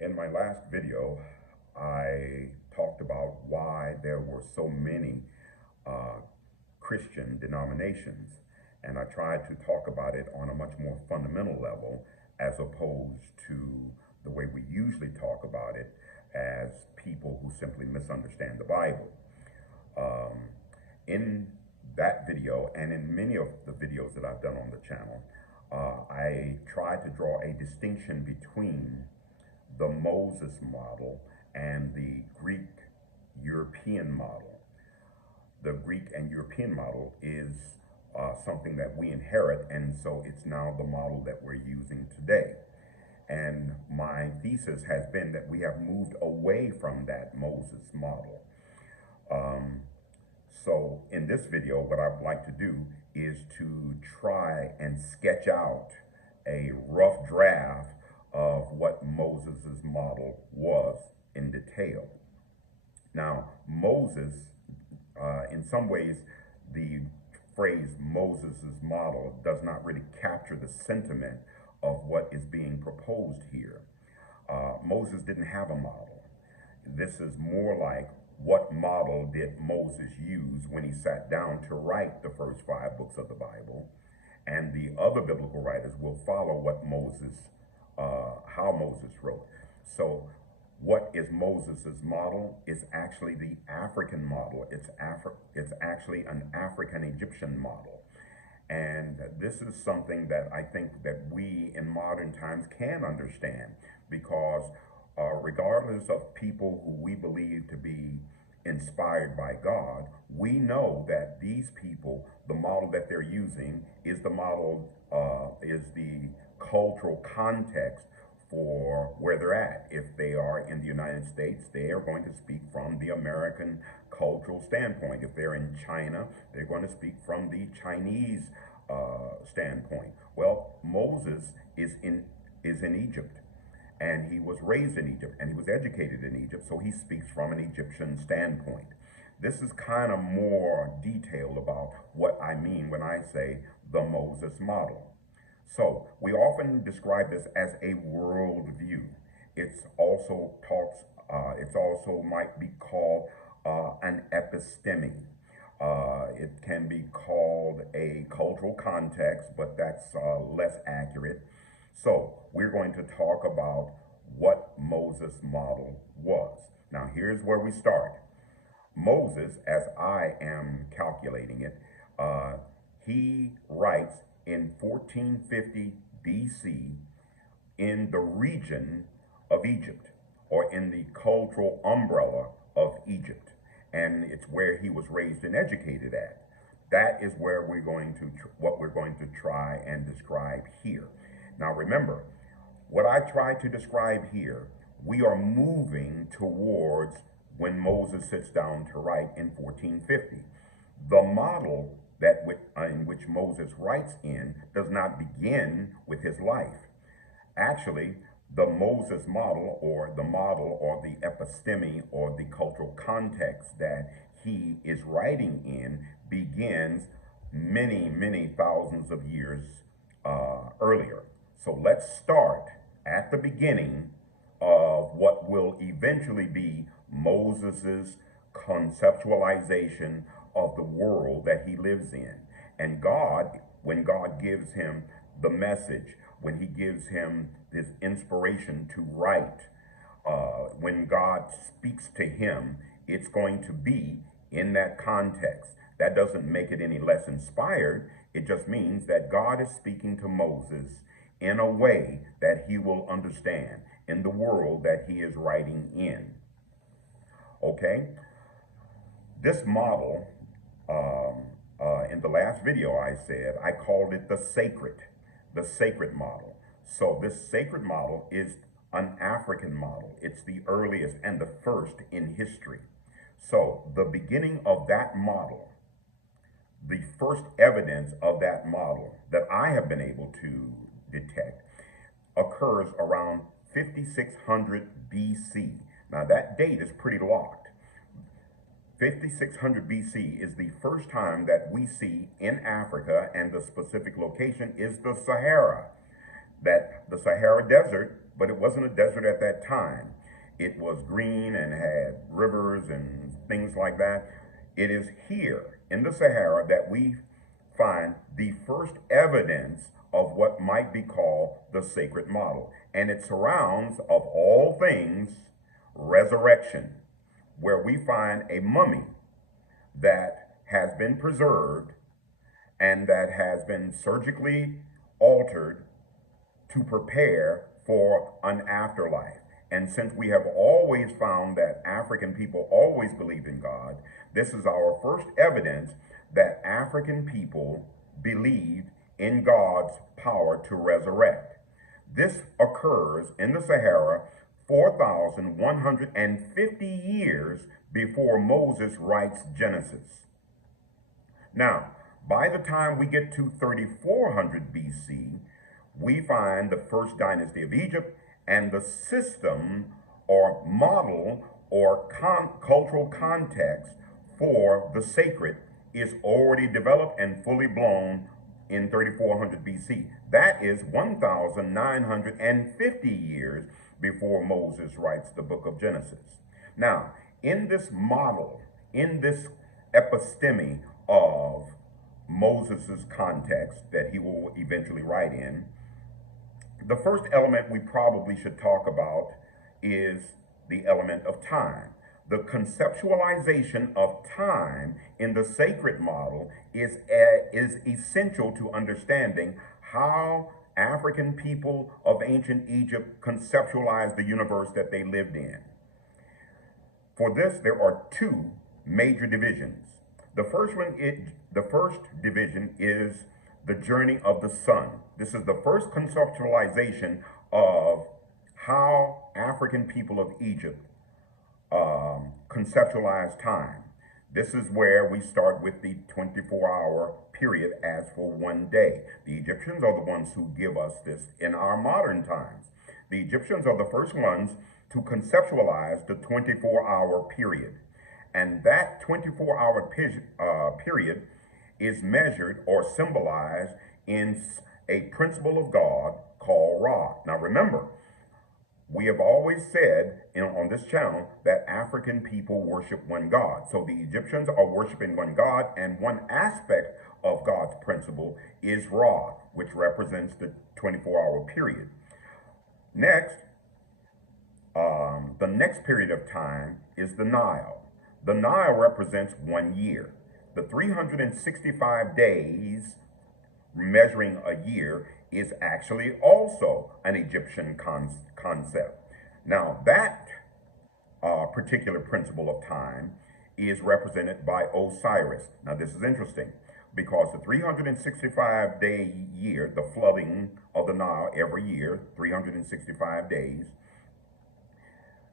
In my last video, I talked about why there were so many uh, Christian denominations, and I tried to talk about it on a much more fundamental level as opposed to the way we usually talk about it as people who simply misunderstand the Bible. Um, in that video and in many of the videos that I've done on the channel, I tried to draw a distinction between the Moses model and the Greek European model. The Greek and European model is something that we inherit, and so it's now the model that we're using today. And my thesis has been that we have moved away from that Moses model. Um, so in this video, what I'd like to do is to try and sketch out a rough draft of what Moses' model was in detail. Now, Moses, in some ways, the phrase Moses' model does not really capture the sentiment of what is being proposed here. Moses didn't have a model. This is more like, what model did Moses use when he sat down to write the first 5 books of the Bible? And the other biblical writers will follow how Moses wrote. So what is Moses's model is actually the African model. It's actually an African Egyptian model. And this is something that I think that we in modern times can understand, because regardless of people who we believe to be inspired by God, we know that these people, the model that they're using is the cultural context for where they're at. If they are in the United States, they are going to speak from the American cultural standpoint. If they're in China, they're going to speak from the Chinese standpoint. Well, Moses is in Egypt, and he was raised in Egypt, and he was educated in Egypt, so he speaks from an Egyptian standpoint. This is kind of more detailed about what I mean when I say the Moses model. So we often describe this as a worldview. It's also might be called an episteme. It can be called a cultural context, but that's less accurate. So we're going to talk about what Moses' model was. Now here's where we start. Moses, as I am calculating it, he writes in 1450 BC in the region of Egypt, or in the cultural umbrella of Egypt. And it's where he was raised and educated at. That is where what we're going to try and describe here. Now remember, what I try to describe here, we are moving towards when Moses sits down to write in 1450. The model in which Moses writes in does not begin with his life. Actually, the Moses model, or the episteme, or the cultural context that he is writing in, begins many, many thousands of years earlier. So let's start at the beginning of what will eventually be Moses's conceptualization of the world that he lives in. And God, when God gives him the message, when he gives him this inspiration to write, when God speaks to him, it's going to be in that context. That doesn't make it any less inspired. It just means that God is speaking to Moses in a way that he will understand in the world that he is writing in. Okay? This model, in the last video I said, I called it the sacred model. So this sacred model is an African model. It's the earliest and the first in history. So the beginning of that model, the first evidence of that model that I have been able to detect, occurs around 5600 BC. Now that date is pretty locked. 5600 BC is the first time that we see in Africa, and the specific location is the Sahara. That the Sahara Desert but it wasn't a desert at that time. It was green and had rivers and things like that. It is here in the Sahara that we find the first evidence of what might be called the sacred model. And it surrounds, of all things, resurrection, where we find a mummy that has been preserved and that has been surgically altered to prepare for an afterlife. And since we have always found that African people always believed in God, this is our first evidence that African people believed in God's power to resurrect. This occurs in the Sahara 4,150 years before Moses writes Genesis. Now, by the time we get to 3400 BC, we find the first dynasty of Egypt, and the system or model or cultural context for the sacred is already developed and fully blown in 3400 BC. That is 1,950 years before Moses writes the book of Genesis. Now, in this model, in this episteme of Moses's context that he will eventually write in, the first element we probably should talk about is the element of time. The conceptualization of time in the sacred model is essential to understanding how African people of ancient Egypt conceptualized the universe that they lived in. For this, there are two major divisions. The first division is the journey of the sun. This is the first conceptualization of how African people of Egypt conceptualize time. This is where we start with the 24-hour period as for one day. The Egyptians are the ones who give us this in our modern times. The Egyptians are the first ones to conceptualize the 24-hour period. And that 24-hour period is measured or symbolized in a principle of God called Ra. Now remember, we have always said on this channel that African people worship one God. So the Egyptians are worshiping one God, and one aspect of God's principle is Ra, which represents the 24-hour period. Next, the next period of time is the Nile. The Nile represents 1 year. The 365 days measuring a year is actually also an Egyptian concept. Now, that particular principle of time is represented by Osiris. Now, this is interesting because the 365-day year, the flooding of the Nile every year, 365 days,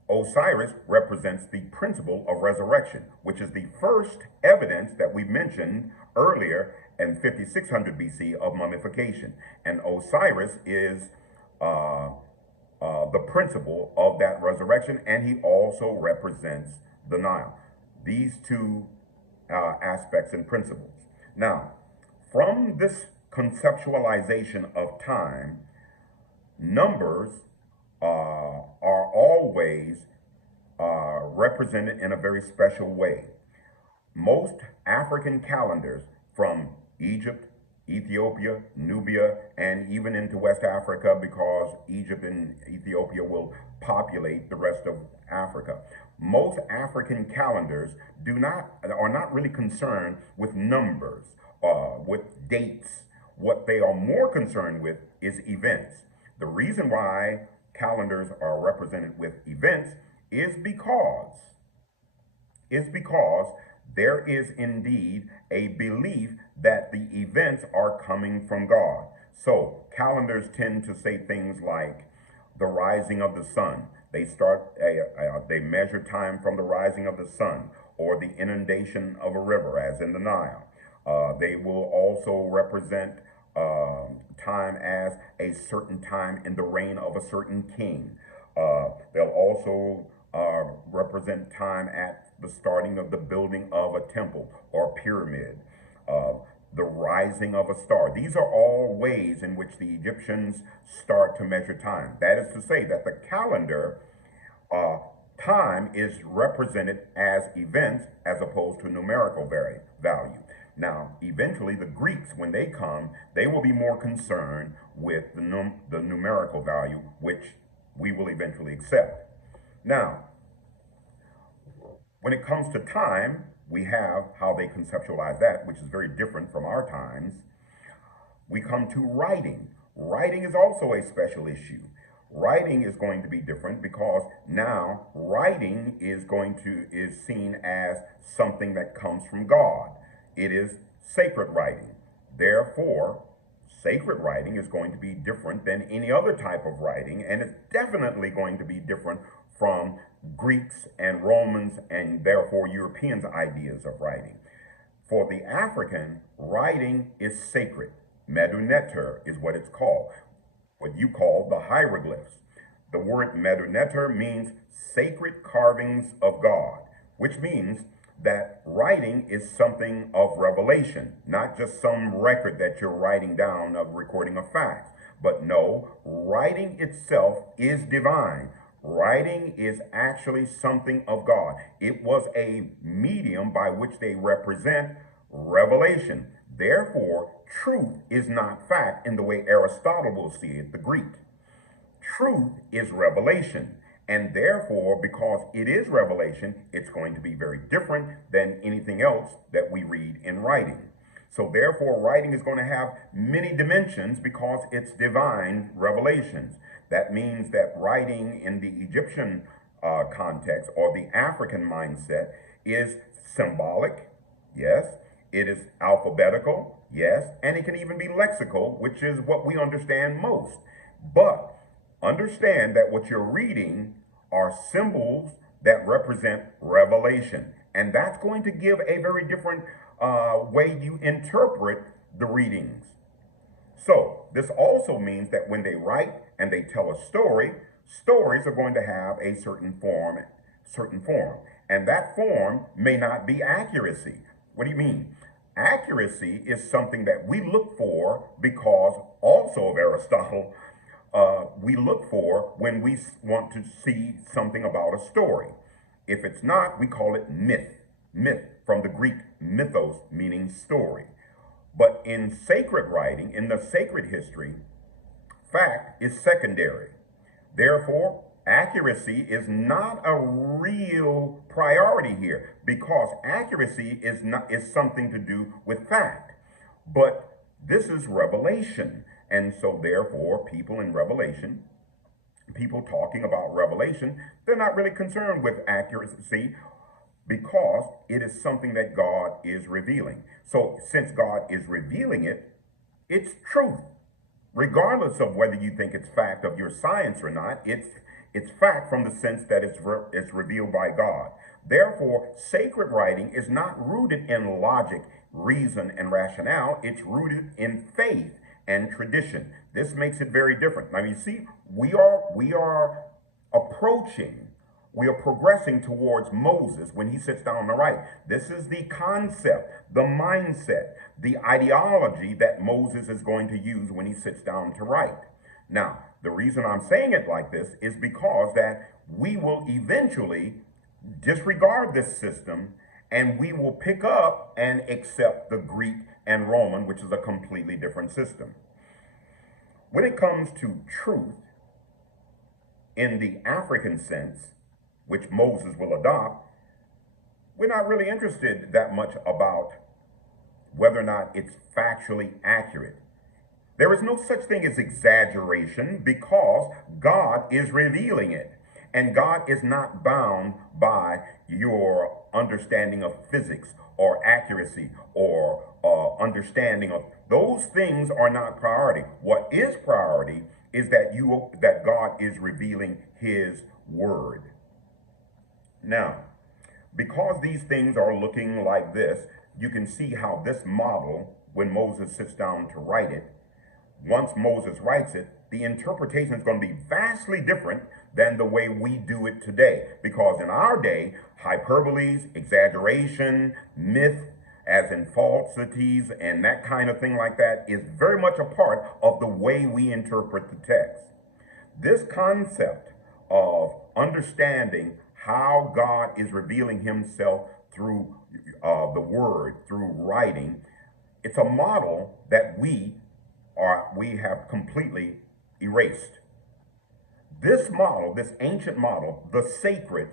Osiris represents the principle of resurrection, which is the first evidence that we mentioned earlier in 5600 BC of mummification. And Osiris is the principle of that resurrection, and he also represents the Nile. These two aspects and principles. Now, from this conceptualization of time, numbers are always represented in a very special way. Most African calendars from Egypt, Ethiopia, Nubia, and even into West Africa, because Egypt and Ethiopia will populate the rest of Africa. Most African calendars are not really concerned with numbers, with dates. What they are more concerned with is events. The reason why calendars are represented with events is because there is indeed a belief that the events are coming from God. So calendars tend to say things like the rising of the sun. They measure time from the rising of the sun, or the inundation of a river, as in the Nile. They will also represent time as a certain time in the reign of a certain king. They'll also represent time at the starting of the building of a temple or pyramid. the rising of a star. These are all ways in which the Egyptians start to measure time. That is to say that the calendar, uh, time is represented as events as opposed to numerical value. Now, eventually, the Greeks, when they come, they will be more concerned with the numerical value, which we will eventually accept. Now, when it comes to time, we have how they conceptualize that, which is very different from our times. We come to writing. Writing is also a special issue. Writing is going to be different because now writing is seen as something that comes from God. It is sacred writing. Therefore, sacred writing is going to be different than any other type of writing, and it's definitely going to be different from Greeks and Romans and therefore Europeans' ideas of writing. For the African, writing is sacred. Meduneter is what it's called, what you call the hieroglyphs. The word meduneter means sacred carvings of God, which means that writing is something of revelation, not just some record that you're writing down of recording of facts. But no, writing itself is divine. Writing is actually something of God. It was a medium by which they represent revelation. Therefore, truth is not fact in the way Aristotle will see it, the Greek. Truth is revelation. And therefore, because it is revelation, it's going to be very different than anything else that we read in writing. So therefore, writing is going to have many dimensions because it's divine revelations. That means that writing in the Egyptian context or the African mindset is symbolic, yes. It is alphabetical, yes. And it can even be lexical, which is what we understand most. But understand that what you're reading are symbols that represent revelation. And that's going to give a very different way you interpret the readings. So this also means that when they write and they tell a story, stories are going to have a certain form. And that form may not be accuracy. What do you mean? Accuracy is something that we look for because also of Aristotle, we look for when we want to see something about a story. If it's not, we call it myth. Myth from the Greek mythos, meaning story. But in sacred writing, in the sacred history, fact is secondary. Therefore, accuracy is not a real priority here because accuracy is something to do with fact. But this is revelation. And so therefore, people in Revelation, people talking about revelation, they're not really concerned with accuracy because it is something that God is revealing. So since God is revealing it, it's truth. Regardless of whether you think it's fact of your science or not, it's fact from the sense that it's revealed by God. Therefore, sacred writing is not rooted in logic, reason, and rationale. It's rooted in faith and tradition. This makes it very different. Now you see, we are progressing towards Moses when he sits down to write. This is the concept, the mindset, the ideology that Moses is going to use when he sits down to write. Now, the reason I'm saying it like this is because that we will eventually disregard this system and we will pick up and accept the Greek and Roman, which is a completely different system. When it comes to truth in the African sense, which Moses will adopt, we're not really interested that much about whether or not it's factually accurate. There is no such thing as exaggeration because God is revealing it. And God is not bound by your understanding of physics or accuracy or understanding of those things are not priority. What is priority is that God is revealing his word. Now, because these things are looking like this, you can see how this model, when Moses sits down to write it, once Moses writes it, the interpretation is going to be vastly different than the way we do it today. Because in our day, hyperboles, exaggeration, myth, as in falsities and that kind of thing like that, is very much a part of the way we interpret the text. This concept of understanding how God is revealing himself through the word, through writing, it's a model that we have completely erased. This model, this ancient model, the sacred,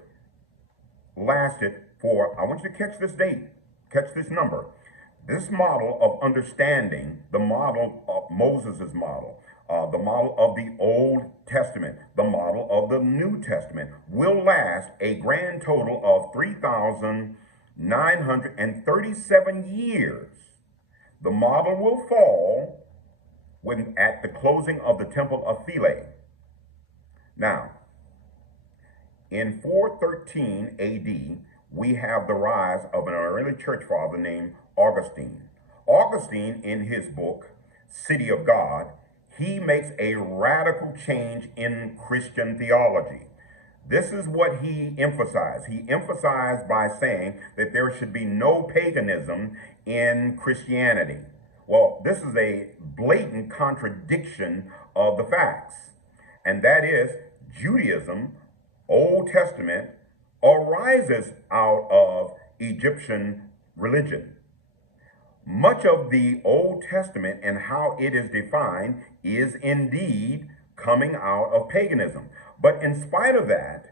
lasted for, I want you to catch this date, catch this number. This model of understanding, the model of Moses' model, the model of the Old Testament, the model of the New Testament, will last a grand total of 3,937 years. The model will fall when at the closing of the Temple of Philae. Now, in 413 AD, we have the rise of an early church father named Augustine. Augustine, in his book, City of God, he makes a radical change in Christian theology. This is what he emphasized. He emphasized by saying that there should be no paganism in Christianity. Well, this is a blatant contradiction of the facts, and that is Judaism, Old Testament, arises out of Egyptian religion. Much of the Old Testament and how it is defined is indeed coming out of paganism. But in spite of that,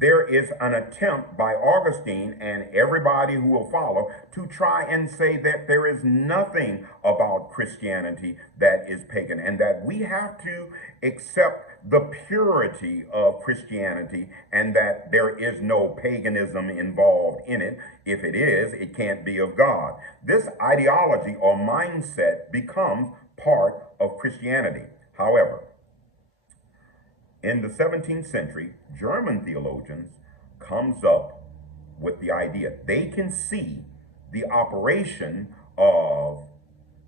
there is an attempt by Augustine and everybody who will follow to try and say that there is nothing about Christianity that is pagan and that we have to accept the purity of Christianity and that there is no paganism involved in it. If it is, it can't be of God. This ideology or mindset becomes part of Christianity. However, in the 17th century, German theologians comes up with the idea. They can see the operation of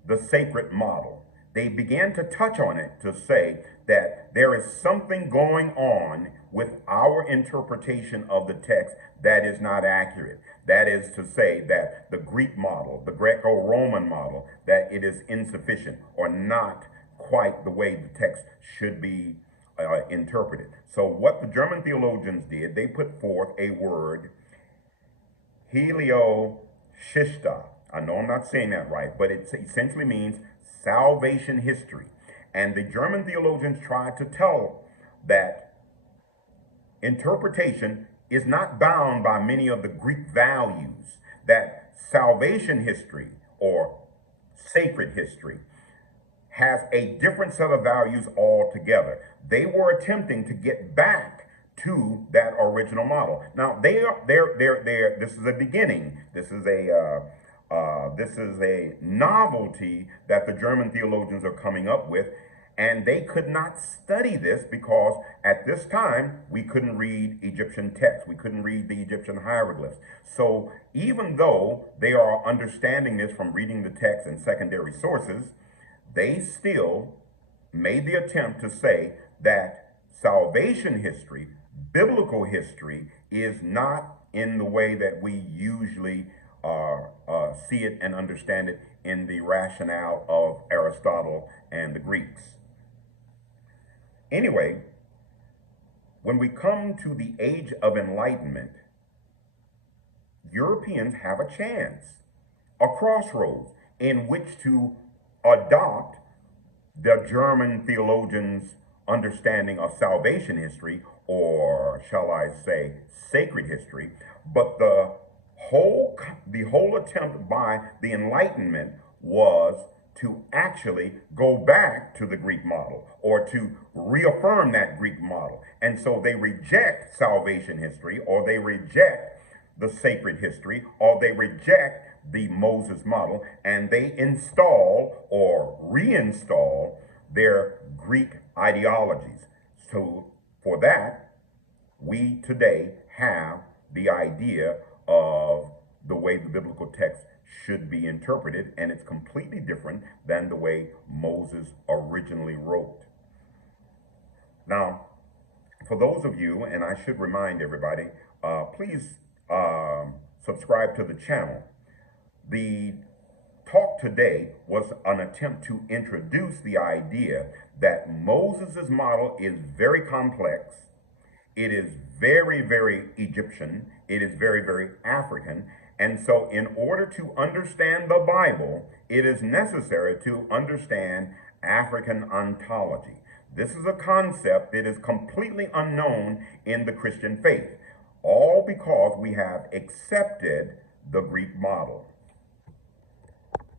the sacred model. They began to touch on it to say that there is something going on with our interpretation of the text that is not accurate. That is to say that the Greek model, the Greco-Roman model, that it is insufficient or not quite the way the text should be interpreted. So what the German theologians did, they put forth a word, Heliogeschichte. I know I'm not saying that right, but it essentially means salvation history. And the German theologians tried to tell that interpretation is not bound by many of the Greek values, that salvation history or sacred history has a different set of values altogether. They were attempting to get back to that original model. Now this is a beginning. This is a novelty that the German theologians are coming up with, and they could not study this because at this time we couldn't read Egyptian texts. We couldn't read the Egyptian hieroglyphs. So even though they are understanding this from reading the text and secondary sources, they still made the attempt to say that salvation history, biblical history, is not in the way that we usually see it and understand it in the rationale of Aristotle and the Greeks. Anyway, when we come to the Age of Enlightenment, Europeans have a chance, a crossroads in which to adopt the German theologians' understanding of salvation history, or shall I say sacred history. But the whole attempt by the Enlightenment was to actually go back to the Greek model or to reaffirm that Greek model. And so they reject salvation history, or they reject the sacred history, or they reject the Moses model, and they install or reinstall their Greek ideologies. So for that, we today have the idea of the way the biblical text should be interpreted, and it's completely different than the way Moses originally wrote. Now, for those of you, and I should remind everybody, please subscribe to the channel. The talk today was an attempt to introduce the idea that Moses' model is very complex. It is very, very Egyptian. It is very, very African. And so, in order to understand the Bible, it is necessary to understand African ontology. This is a concept that is completely unknown in the Christian faith, all because we have accepted the Greek model.